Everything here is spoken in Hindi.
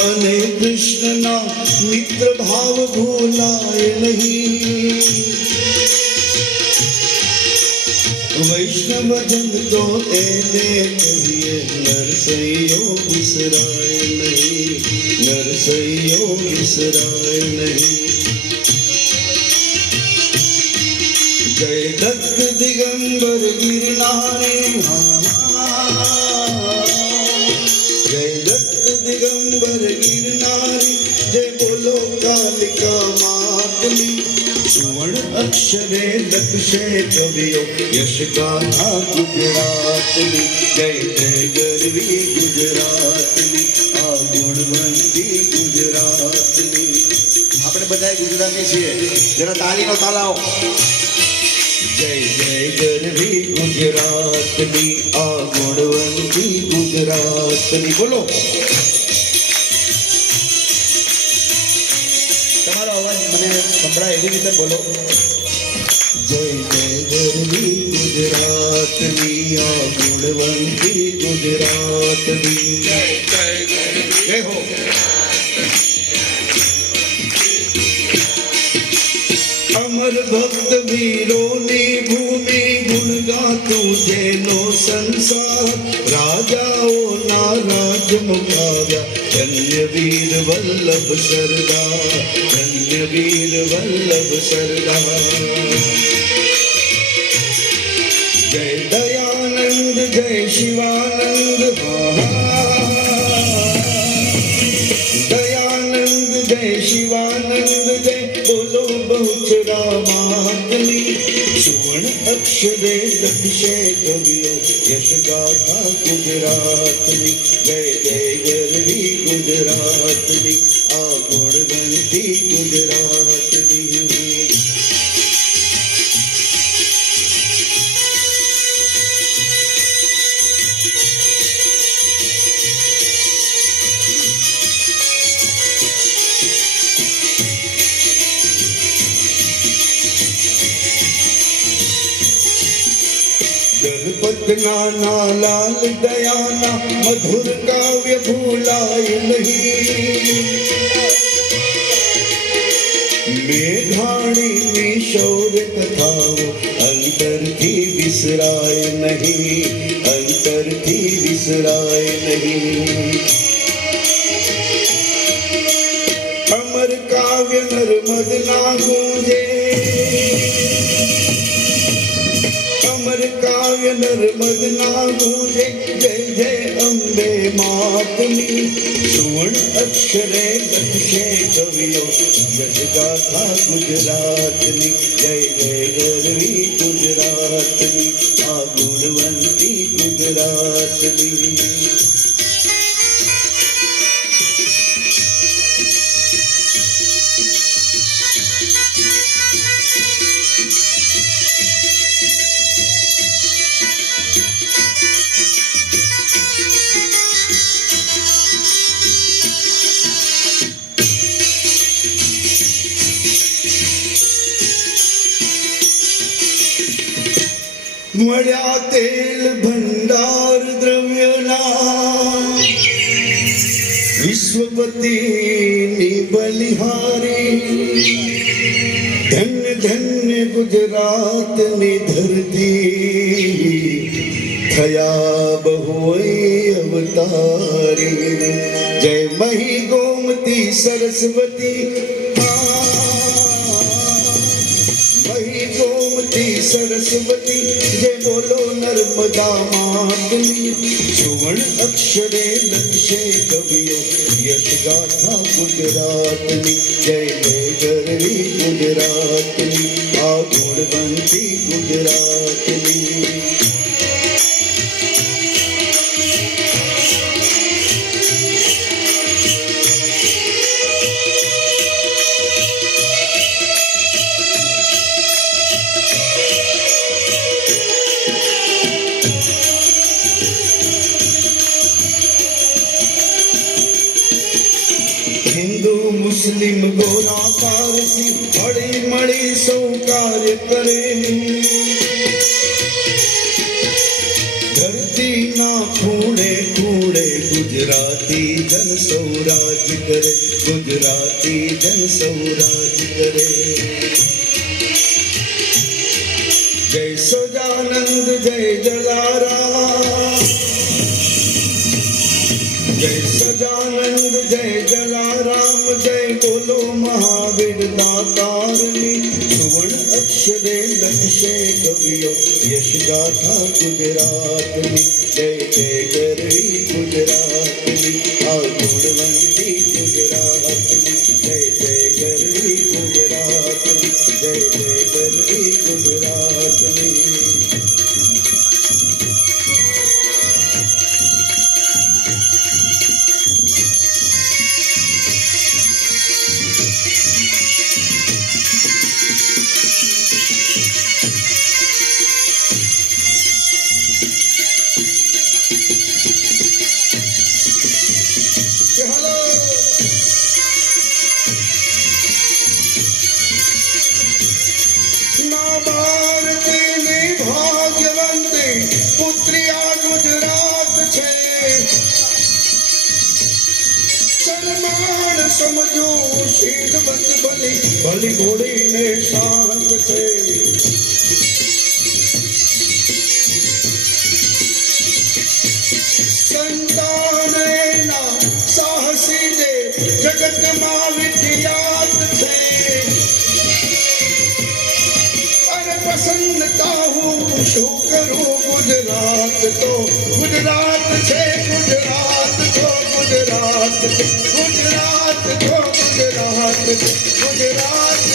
अने कृष्ण ना मित्र भाव भूलाए नहीं। वैष्णव जन तो एने कहिए, नरसैयो बिसराए नहीं, नरसैयो बिसराए नहीं। અક્ષરે લખશે કવિઓ યશ ગાથા ગુજરાતની જય જય ગરવી ગુજરાતની આ ગુણવંતી ગુજરાતની આપણે બધા ગુજરાતી છીએ જરા તાળીનો તાલાવ જય જય ગરવી ગુજરાતની આ ગુણવંતી ગુજરાતની બોલો તમારો અવાજ મને સંભળાય એવી રીતે બોલો जय जय गरवी गुजरात में गुणवंती गुजरात में जय जय हो। अमर भक्त वीरों ने भूमि गुण गा गातू जैनो संसार राजाओं ना राज मुकाव्या धन्य वीर वल्लभ सरदार धन्य वीर वल्लभ सरदार। દયાનંદ જય શિવાનંદ જય બોલો બહુચરા માતની સુવર્ણ અક્ષરે લખશે કવિઓ યશ ગાથા ગુજરાતની જય જય ગરવી ગુજરાતની આ ગુણવંતી नाना लाल दयाना मधुर काव्य भूलाय नहीं। मेघाणी में शौर्य अंतर थी विसराए नहीं। નર્મદના ગુંજે જય જય અંબે માતની સુવર્ણ અક્ષરે લખશે કવિઓ યશ ગાથા ગુજરાતની મળ્યા તેલ ભંડાર દ્રવ્યના વિશ્વપતિની બલિહારી ધન્ય ધન્ય ગુજરાતની ધરતી થયા બહુ અવતારી જય મહી ગોમતી સરસ્વતી સરસ્વતી જે બોલો નર્મદા માતની સુવર્ણ અક્ષરે લખશે કવિઓ યશ ગાથા ગુજરાતની. જય જય ગરવી ગુજરાતની. આ ગુણવંતી ગુજરાતની सौ कार्य करे धरती ना कूड़े कूड़े गुजराती जन सौराज करे गुजराती जन सौराज करे जय सजानंद जय जलारा जय सजानंद जय जलाराम, जय बोलो महावीर दातार। દાતારની સુવર્ણ લખશે કવિઓ યશ ગાથા ગુજરાતની મંત્રી આ ગુજરાત છે. સન્માન સમજો શીલ બંધ ભલી ભલી ઘોડીને શાંત છે. पसंदि कहूँ तो शुक्रो गुजरात तो गुजरात छे गुजरात तो गुजरात गुजरात तो गुजरात गुजरात